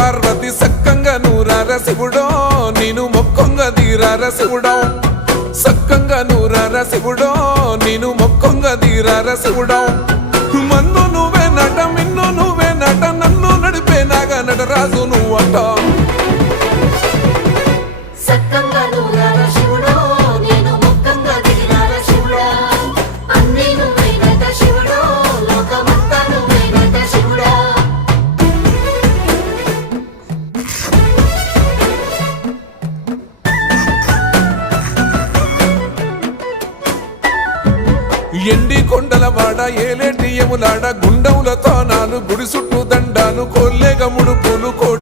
పార్వతి సక్కంగా నూరార శివుడో నేను మొక్కంగా తీరార శివుడో సక్కంగా నూరార శివుడో నేను మొక్కంగా తీరార శివుడో మన్ను నువ్వే నట మిన్ను నువ్వే నట నన్ను నడిపే నాగా నటరాజు నువ్వట ఎండి కొండల వాడ ఏలేటి యములాడ గుండములతో నాలు గుడి చుట్టూ దండాలు కోల్లేగ ముడుపులు